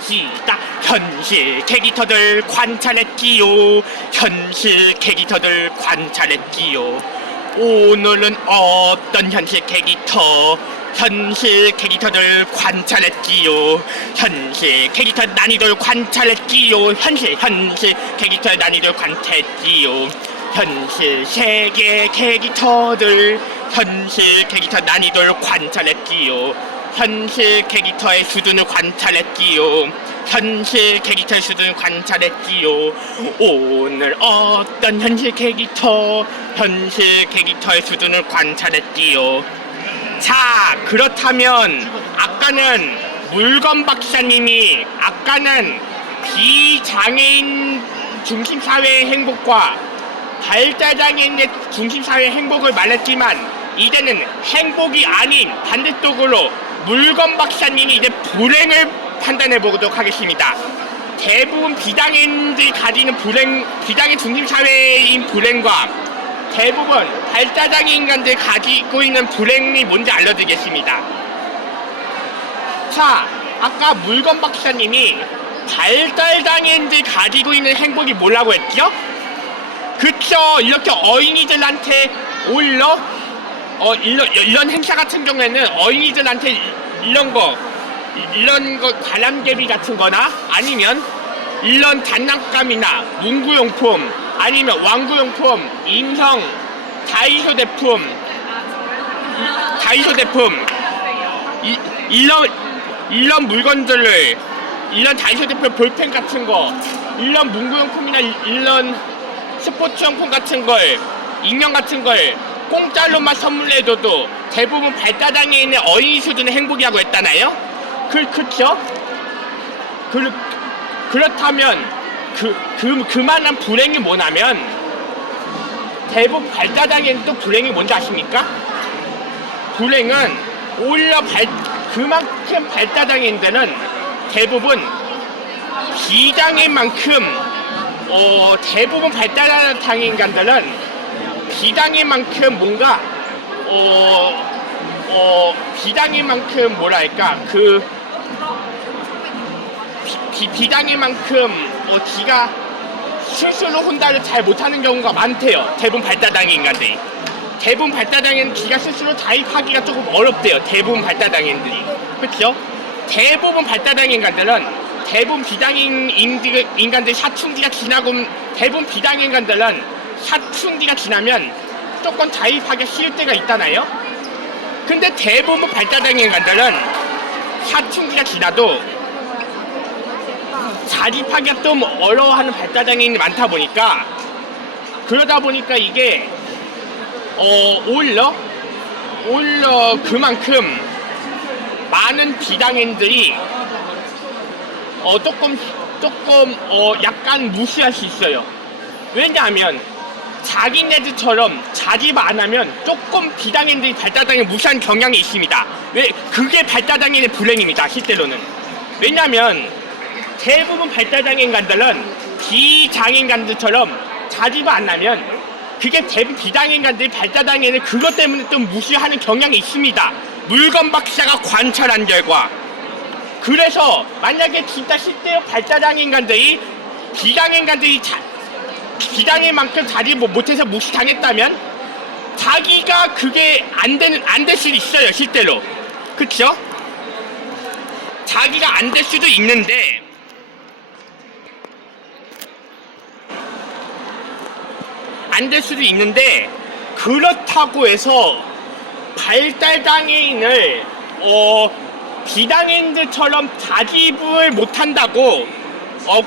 시작. 현실 캐릭터들 관찰했지요. 현실 캐릭터들 관찰했지요. 오늘은 어떤 현실 캐릭터? 현실 캐릭터들 관찰했지요. 현실 캐릭터 난이도를 관찰했지요. 현실 캐릭터 난이도를 관찰했지요. 현실 세계 캐릭터들 현실 캐릭터 난이도를 관찰했지요. 현실 캐릭터의 수준을 관찰했지요. 현실 캐릭터의 수준을 관찰했지요. 오늘 어떤 현실 캐릭터의 수준을 관찰했지요. 자, 그렇다면 아까는 물건 박사님이 비장애인 중심사회의 행복과 발달장애인의 중심사회의 행복을 말했지만 이제는 행복이 아닌 반대쪽으로 물건 박사님이 이제 불행을 판단해 보도록 하겠습니다. 대부분 비장애인들이 가지는 비장애 중심사회인 불행과 대부분 발달장애 인간들이 가지고 있는 불행이 뭔지 알려드리겠습니다. 자, 아까 물건 박사님이 발달장애인들이 가지고 있는 행복이 뭐라고 했죠? 그쵸, 이렇게 어린이들한테 이런 행사 같은 경우에는 어린이들한테 이런 거 관람개비 같은 거나 아니면 이런 장난감이나 문구용품 아니면 왕구용품, 인형, 다이소 제품 이런 물건들을 이런 다이소 제품 볼펜 같은 거 이런 문구용품이나 이런 스포츠용품 같은 걸 인형 같은 걸 공짜로만 선물해줘도 대부분 발달장애인의 어린이 수준의 행복이라고 했잖아요. 그쵸? 그렇다면 그만한 불행이 뭐냐면 대부분 발달장애인 또 불행이 뭔지 아십니까? 불행은 오히려 그만큼 발달장애인들은 대부분 비장애인만큼 대부분 발달장애인 인간들은 비장애만큼 뭔가 비장애만큼 뭐랄까 비장애만큼 지가 스스로 혼자를 잘 못하는 경우가 많대요. 대부분 발달장애 인간들이. 대부분 발달장애는 지가 스스로 자립하기가 조금 어렵대요. 대부분 발달장애인들이. 그렇죠? 대부분 발달장애 인간들은 대부분 비장애인 인간들이 사춘기가 지나고 대부분 비장애 인간들은 사춘기가 지나면 조금 자립하기 쉬울 때가 있잖아요. 근데 대부분 발달장애 인간들은 사춘기가 지나도 자립하기가 좀 어려워하는 발달장애인이 많다 보니까 그러다 보니까 이게 오히려 그만큼 많은 비장애인들이 조금 약간 무시할 수 있어요. 왜냐하면 자기네들처럼 자립 안 하면 조금 비장애인들이 발달장애 무시하는 경향이 있습니다. 그게 발달장애인의 불행입니다. 실제로는. 왜냐하면 대부분 발달장애 인간들은 비장애 인간들처럼 자립을 안 하면 그게 대부분 비장애 인간들이 발달장애인을 그것 때문에 좀 무시하는 경향이 있습니다. 물건 박사가 관찰한 결과. 그래서 만약에 진짜 실제로 발달장애 인간들이 비장애 인간들이 비장애만큼 자립을 못해서 무시당했다면 자기가 그게 안 될 수도 있어요. 실제로. 그쵸? 자기가 안 될 수도 있는데 그렇다고 해서 발달장애인을 비장애인들처럼 자립을 못한다고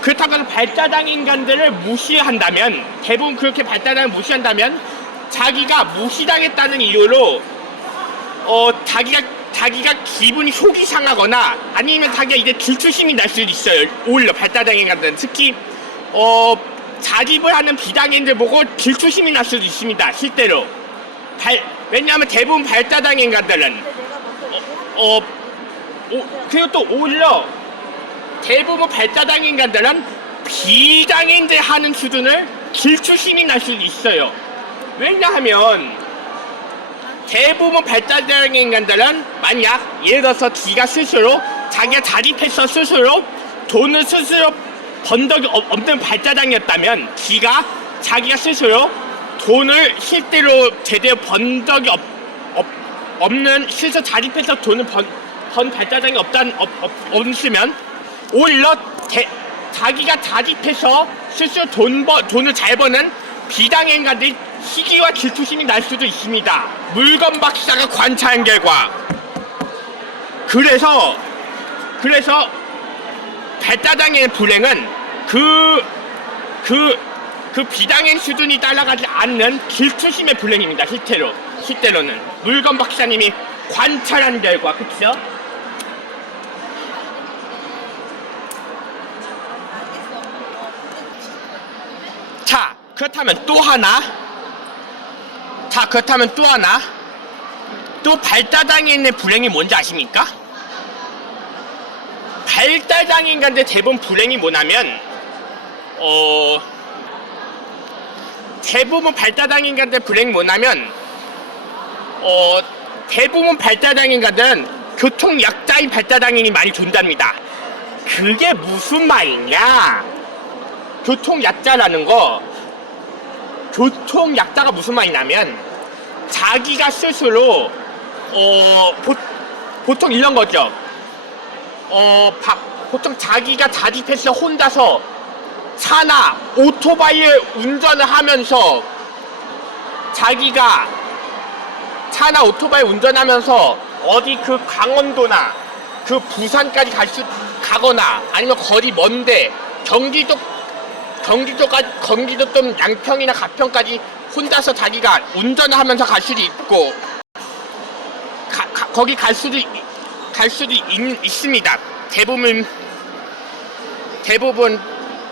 그렇다고 해서 발달장애 인간들을 무시한다면 대부분 그렇게 발달장애를 무시한다면 자기가 무시당했다는 이유로 자기가 기분이 속이 상하거나 아니면 자기가 이제 질투심이 날 수도 있어요. 오히려 발달장애 인간들은 특히 자립을 하는 비장애인들 보고 질투심이 날 수도 있습니다. 실제로. 왜냐하면 대부분 발달장애 인간들은 그리고 또 오히려 대부분 발달장애 인간들은 비장애인들 하는 수준을 질투심이 날 수도 있어요. 왜냐하면 대부분 발달장애 인간들은 만약 예를 들어서 지가 스스로 자기가 자립해서 스스로 돈을 스스로 번 적이 없는 발달장애였다면 자기가 스스로 돈을 실제로 제대로 번 적이 없는 스스로 자립해서 돈을 번 발달장애 없으면 오히려 자기가 자립해서 스스로 돈을 잘 버는 비장애 인간들이 시기와 질투심이 날 수도 있습니다. 물건 박사가 관찰한 결과 그래서 발달장애의 불행은 그 비장애 수준이 따라가지 않는 질투심의 불행입니다. 실제로는 물건 박사님이 관찰한 결과, 그쵸? 자, 그렇다면 또 하나, 또 발달장애인의 불행이 뭔지 아십니까? 발달장애 인간들 대부분 불행이 뭐냐면 대부분 발달장애 인간들 불행이 뭐냐면 대부분 발달장애 인간들은 교통약자인 발달장애인이 많이 존재합니다. 그게 무슨 말이냐? 교통약자가 무슨 말이냐면 자기가 스스로 보통 이런 거죠. 보통 자기가 자립해서 혼자서 차나 오토바이를 운전을 하면서 어디 그 강원도나 그 부산까지 가거나 아니면 거리 먼데 경기도 좀 양평이나 가평까지 혼자서 자기가 운전을 하면서 갈 수도 있고 거기 갈 수도 있습니다. 대부분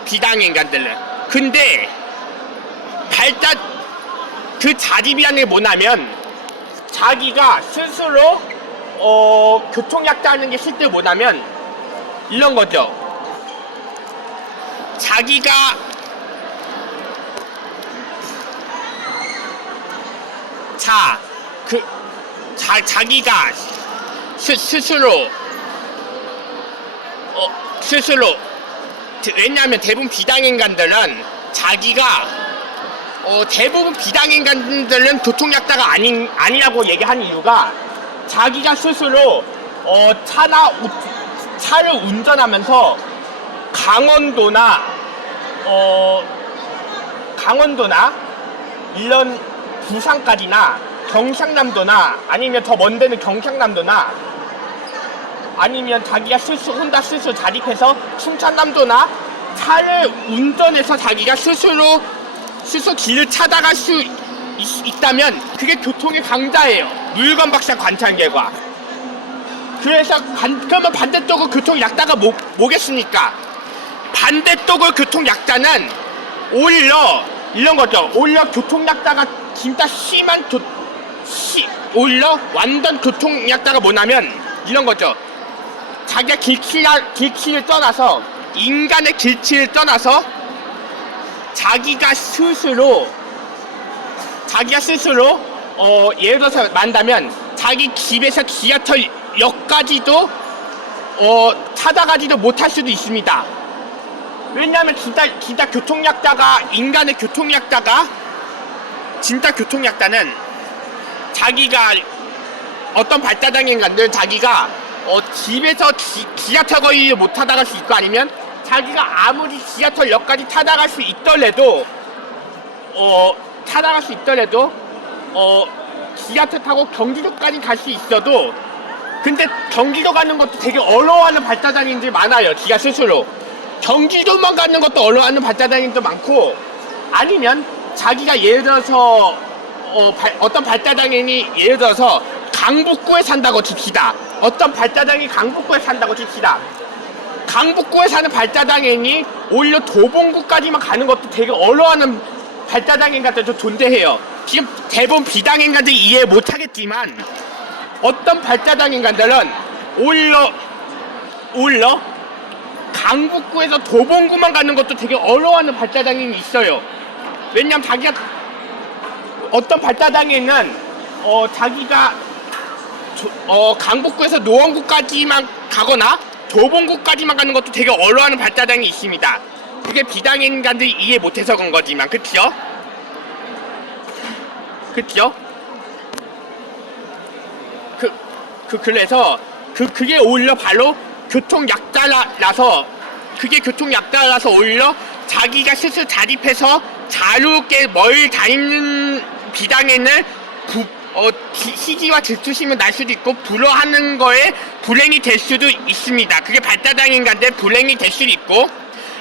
비장애 인간들은. 근데 그 자립이라는 게 뭐냐면 자기가 스스로 교통약자하는 게 실제 뭐냐면 이런 거죠. 자기가 스스로 왜냐하면 대부분 비장애 인간들은 교통약자가 아니라고 얘기하는 이유가 자기가 스스로 차를 운전하면서 강원도나 이런 부산까지나 경상남도나 아니면 더 먼 데는 경상남도나 아니면 자기가 혼자 스스로 자립해서 충청남도나 차를 운전해서 자기가 스스로 길을 찾아갈 수 있다면 그게 교통의 강자예요. 물건 박사 관찰 결과. 그래서 그러면 반대쪽으로 교통약자가 뭐겠습니까? 반대쪽으로 교통약자는 오히려 이런 거죠. 오히려 교통약자가 진짜 오히려 완전 교통약자가 뭐냐면 이런 거죠. 자기가 길치를 떠나서 인간의 길치를 떠나서 자기가 스스로 예를 들어서 말한다면 자기 집에서 지하철역까지도 찾아가지도 못할 수도 있습니다. 왜냐하면 진짜 인간의 교통약자는 자기가 어떤 발달장애 인간들은 자기가 집에서 지하철 거리를 못 찾아갈 수 있고 아니면 자기가 아무리 지하철역까지 찾아갈 수 있더라도 지하철 타고 경기도까지 갈 수 있어도 근데 경기도 가는 것도 되게 어려워하는 발달장애인들이 많아요. 지가 스스로 경기도만 가는 것도 어려워하는 발달장애인도 많고 아니면 자기가 예를 들어서 어떤 발달장애인이 예를 들어서 강북구에 산다고 칩시다. 어떤 발달장애인이 강북구에 산다고 칩시다. 강북구에 사는 발달장애인이 오히려 도봉구까지만 가는 것도 되게 어려워하는 발달장애인 같아서 존재해요. 지금 대부분 비장애 인간들이 이해 못하겠지만 어떤 발달장애 인간들은 오히려 강북구에서 도봉구만 가는 것도 되게 어려워하는 발달장애인이 있어요. 왜냐면 어떤 발달장애인은 자기가 강북구에서 노원구까지만 가거나 도봉구까지만 가는 것도 되게 어려워하는 발달장애 있습니다. 그게 비장애인간들이 이해 못해서 그런 거지만, 그쵸? 그쵸? 그래서 그게 오히려 바로 교통약자라서, 그게 교통약자라서 오히려 자기가 스스로 자립해서 자유롭게 멀리 다니는 비장애인을 시기와 질투심을 날 수도 있고 불허하는 거에 불행이 될 수도 있습니다. 그게 발달장애인간들 불행이 될 수도 있고.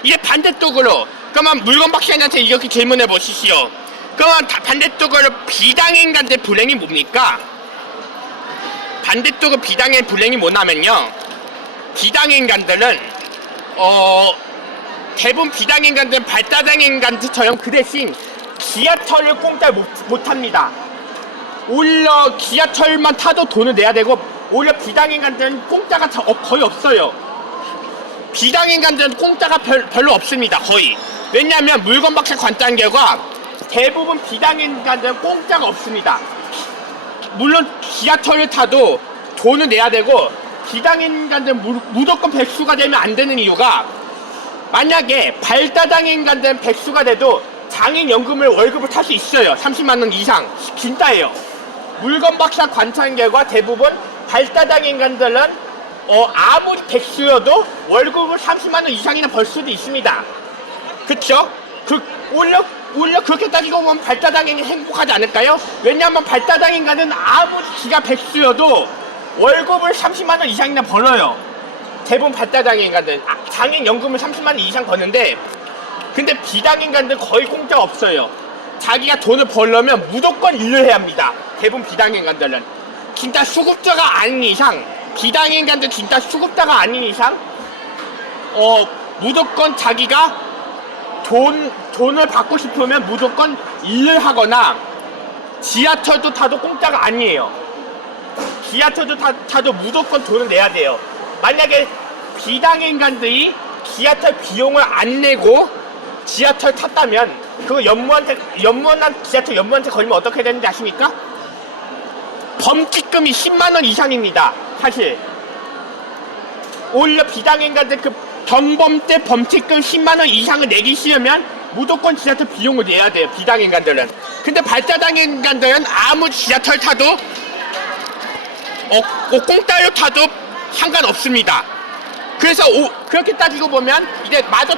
이제 반대쪽으로, 그러면 물건박씨한테 이렇게 질문해 보시시오. 그러면 반대쪽으로 비장애인간들 불행이 뭡니까? 반대쪽으로 비장애인 불행이 뭐냐면요, 비장애인간들은 대부분 비장애인간들은 발달장애인간들처럼 그 대신 지하철을 공짜 못합니다. 오히려 지하철만 타도 돈을 내야 되고, 오히려 비장애인간들은 공짜가 거의 없어요. 비장애인간들은 공짜가 별로 없습니다. 거의. 왜냐하면 물건박씨 관찰 결과 대부분 비장애인간들은 공짜가 없습니다. 물론 지하철을 타도 돈을 내야 되고, 비장애인간들은 무조건 백수가 되면 안 되는 이유가, 만약에 발달장애인간들은 백수가 돼도 장애인연금을 월급을 탈 수 있어요. 30만 원 이상. 진짜예요. 물건박씨 관찰 결과 대부분 발달장애인간들은 아무리 백수여도 월급을 30만 원 이상이나 벌 수도 있습니다. 그쵸? 오히려 그렇게 따지고 보면 발달장애인이 행복하지 않을까요? 왜냐하면 발달장애인간은 아무리 지가 백수여도 월급을 30만 원 이상이나 벌어요. 대부분 발달장애인간들은 장애인연금을 30만 원 이상 버는데, 근데 비장애인간들은 거의 공짜가 없어요. 자기가 돈을 벌려면 무조건 일을 해야 합니다. 대부분 비장애인간들은. 진짜 수급자가 아닌 이상, 비장애인간들 진짜 수급자가 아닌 이상, 무조건 자기가 돈을 받고 싶으면 무조건 일을 하거나, 지하철도 타도 공짜가 아니에요. 지하철도 타도 무조건 돈을 내야 돼요. 만약에 비장애인간들이 지하철 비용을 안 내고 지하철 탔다면, 그거 지하철 연무한테 걸리면 어떻게 되는지 아십니까? 범칙금이 10만 원 이상입니다. 사실. 오히려 비장애인간들 그 경범 때 범칙금 10만 원 이상을 내기 싫으면 무조건 지하철 비용을 내야 돼요. 비장애인간들은. 근데 발달장애인간들은 아무 지하철 타도 공짜로 타도 상관없습니다. 그래서 그렇게 따지고 보면 이제 마저